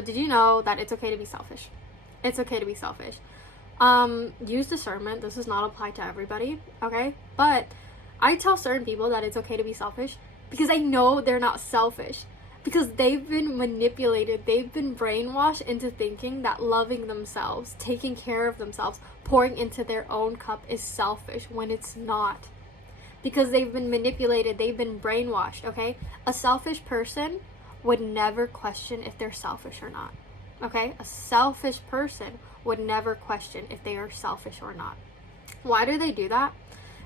So did you know that it's okay to be selfish? It's okay to be selfish. Use discernment. This does not apply to everybody, okay? But I tell certain people that it's okay to be selfish because I know they're not selfish. Because they've been manipulated, they've been brainwashed into thinking that loving themselves, taking care of themselves, pouring into their own cup is selfish when it's not. Because they've been manipulated, they've been brainwashed, okay? A selfish person would never question if they're selfish or not, okay? A selfish person would never question if they are selfish or not. Why do they do that?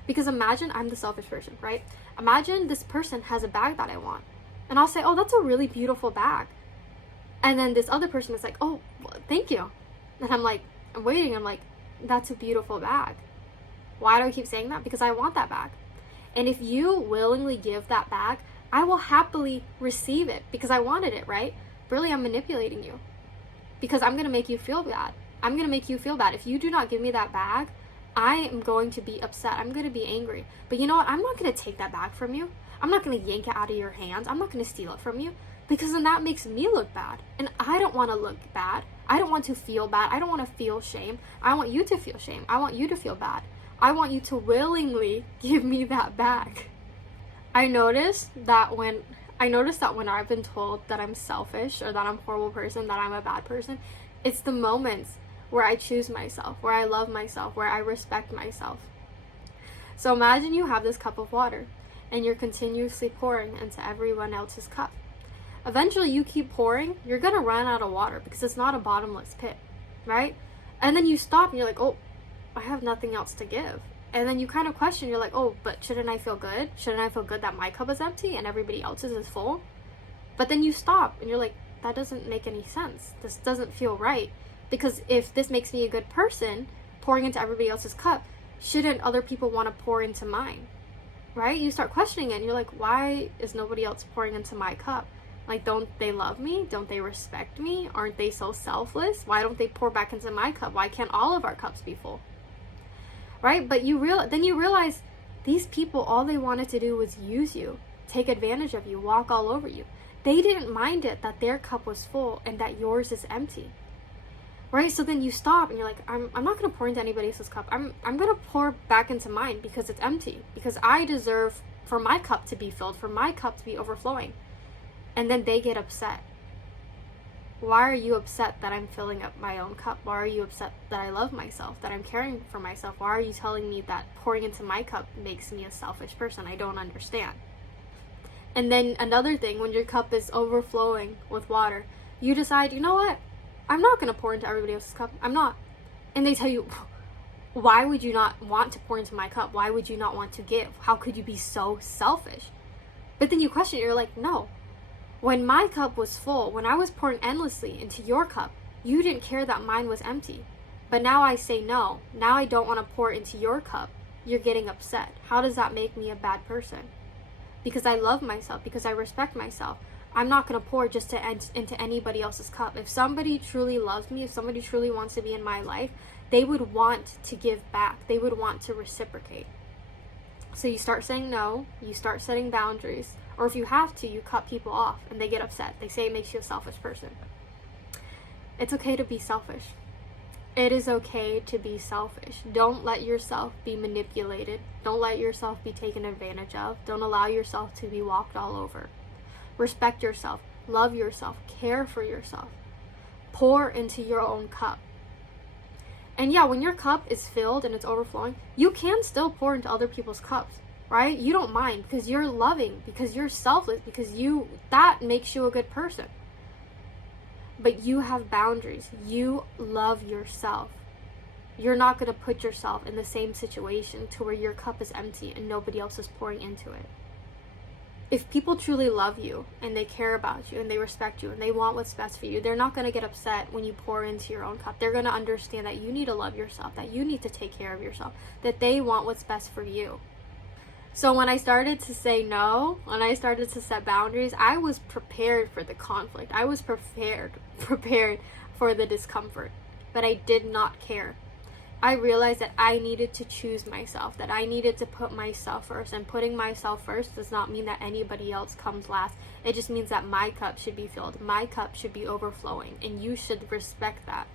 Because imagine I'm the selfish person, right? Imagine this person has a bag that I want. And I'll say, oh, that's a really beautiful bag. And then this other person is like, oh, well, thank you. And I'm like, I'm waiting. I'm like, that's a beautiful bag. Why do I keep saying that? Because I want that bag. And if you willingly give that bag, I will happily receive it because I wanted it, right? Really, I'm manipulating you because I'm going to make you feel bad. I'm going to make you feel bad. If you do not give me that bag, I am going to be upset. I'm going to be angry. But you know what? I'm not going to take that bag from you. I'm not going to yank it out of your hands. I'm not going to steal it from you because then that makes me look bad. And I don't want to look bad. I don't want to feel bad. I don't want to feel shame. I want you to feel shame. I want you to feel bad. I want you to willingly give me that bag. I noticed that when I've been told that I'm selfish or that I'm a horrible person, that I'm a bad person, it's the moments where I choose myself, where I love myself, where I respect myself. So imagine you have this cup of water and you're continuously pouring into everyone else's cup. Eventually you keep pouring, you're gonna run out of water because it's not a bottomless pit, right? And then you stop and you're like, oh, I have nothing else to give. And then you kind of question, you're like, oh, but shouldn't I feel good? Shouldn't I feel good that my cup is empty and everybody else's is full? But then you stop and you're like, that doesn't make any sense. This doesn't feel right. Because if this makes me a good person, pouring into everybody else's cup, shouldn't other people want to pour into mine? Right? You start questioning it and you're like, why is nobody else pouring into my cup? Like, don't they love me? Don't they respect me? Aren't they so selfless? Why don't they pour back into my cup? Why can't all of our cups be full? Right? But then you realize these people, all they wanted to do was use you, take advantage of you, walk all over you. They didn't mind it that their cup was full and that yours is empty. Right? So then you stop and you're like, I'm not going to pour into anybody else's cup. I'm going to pour back into mine because it's empty. Because I deserve for my cup to be filled, for my cup to be overflowing. And then they get upset. Why are you upset that I'm filling up my own cup? Why are you upset that I love myself, that I'm caring for myself? Why are you telling me that pouring into my cup makes me a selfish person? I don't understand. And then another thing, when your cup is overflowing with water, you decide, you know what? I'm not going to pour into everybody else's cup. I'm not. And they tell you, why would you not want to pour into my cup? Why would you not want to give? How could you be so selfish? But then you question it. You're like, no. When my cup was full, when I was pouring endlessly into your cup, you didn't care that mine was empty. But now I say no. Now I don't want to pour into your cup. You're getting upset. How does that make me a bad person? Because I love myself, because I respect myself. I'm not going to pour just into anybody else's cup. If somebody truly loves me, if somebody truly wants to be in my life, they would want to give back. They would want to reciprocate. So you start saying no, you start setting boundaries, or if you have to, you cut people off and they get upset. They say it makes you a selfish person. It's okay to be selfish. It is okay to be selfish. Don't let yourself be manipulated. Don't let yourself be taken advantage of. Don't allow yourself to be walked all over. Respect yourself, love yourself, care for yourself. Pour into your own cup. And yeah, when your cup is filled and it's overflowing, you can still pour into other people's cups, right? You don't mind because you're loving, because you're selfless, because that makes you a good person. But you have boundaries. You love yourself. You're not going to put yourself in the same situation to where your cup is empty and nobody else is pouring into it. If people truly love you and they care about you and they respect you and they want what's best for you, they're not going to get upset when you pour into your own cup. They're going to understand that you need to love yourself, that you need to take care of yourself, that they want what's best for you. So when I started to say no, when I started to set boundaries, I was prepared for the conflict. I was prepared for the discomfort, but I did not care. I realized that I needed to choose myself, that I needed to put myself first. And putting myself first does not mean that anybody else comes last. It just means that my cup should be filled. My cup should be overflowing. And you should respect that.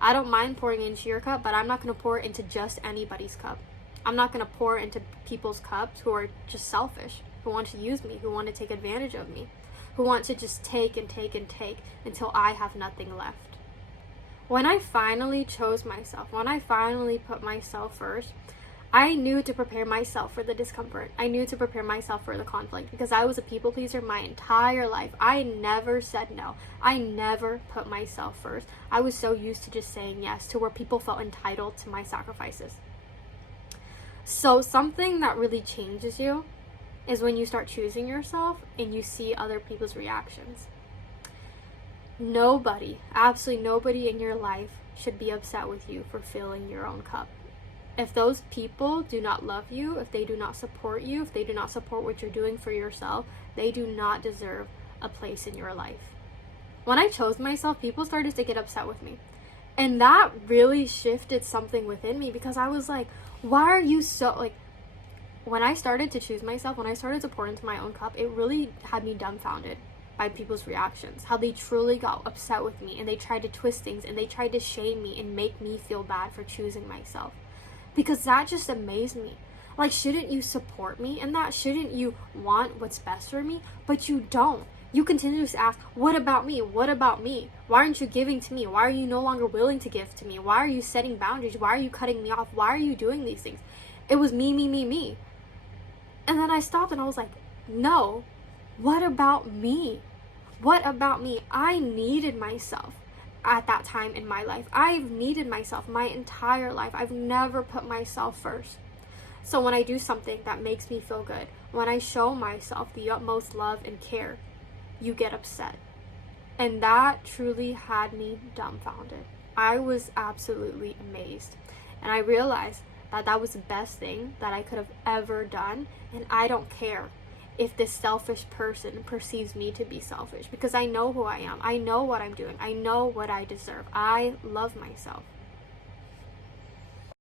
I don't mind pouring into your cup, but I'm not going to pour it into just anybody's cup. I'm not going to pour into people's cups who are just selfish, who want to use me, who want to take advantage of me, who want to just take and take and take until I have nothing left. When I finally chose myself, when I finally put myself first, I knew to prepare myself for the discomfort. I knew to prepare myself for the conflict because I was a people pleaser my entire life. I never said no. I never put myself first. I was so used to just saying yes to where people felt entitled to my sacrifices. So something that really changes you is when you start choosing yourself and you see other people's reactions. Nobody, absolutely nobody in your life should be upset with you for filling your own cup. If those people do not love you, if they do not support you, if they do not support what you're doing for yourself, they do not deserve a place in your life. When I chose myself, people started to get upset with me. And that really shifted something within me because I was like, why are you so, like, when I started to choose myself, when I started to pour into my own cup, it really had me dumbfounded by people's reactions, how they truly got upset with me and they tried to twist things and they tried to shame me and make me feel bad for choosing myself. Because that just amazed me. Like, shouldn't you support me in that? Shouldn't you want what's best for me? But you don't. You continue to ask, what about me? What about me? Why aren't you giving to me? Why are you no longer willing to give to me? Why are you setting boundaries? Why are you cutting me off? Why are you doing these things? It was me, me, me, me. And then I stopped and I was like, no, what about me? What about me? I needed myself at that time in my life. I've needed myself my entire life. I've never put myself first. So when I do something that makes me feel good, when I show myself the utmost love and care, you get upset. And that truly had me dumbfounded. I was absolutely amazed. And I realized that that was the best thing that I could have ever done. And I don't care if this selfish person perceives me to be selfish because I know who I am. I know what I'm doing. I know what I deserve. I love myself.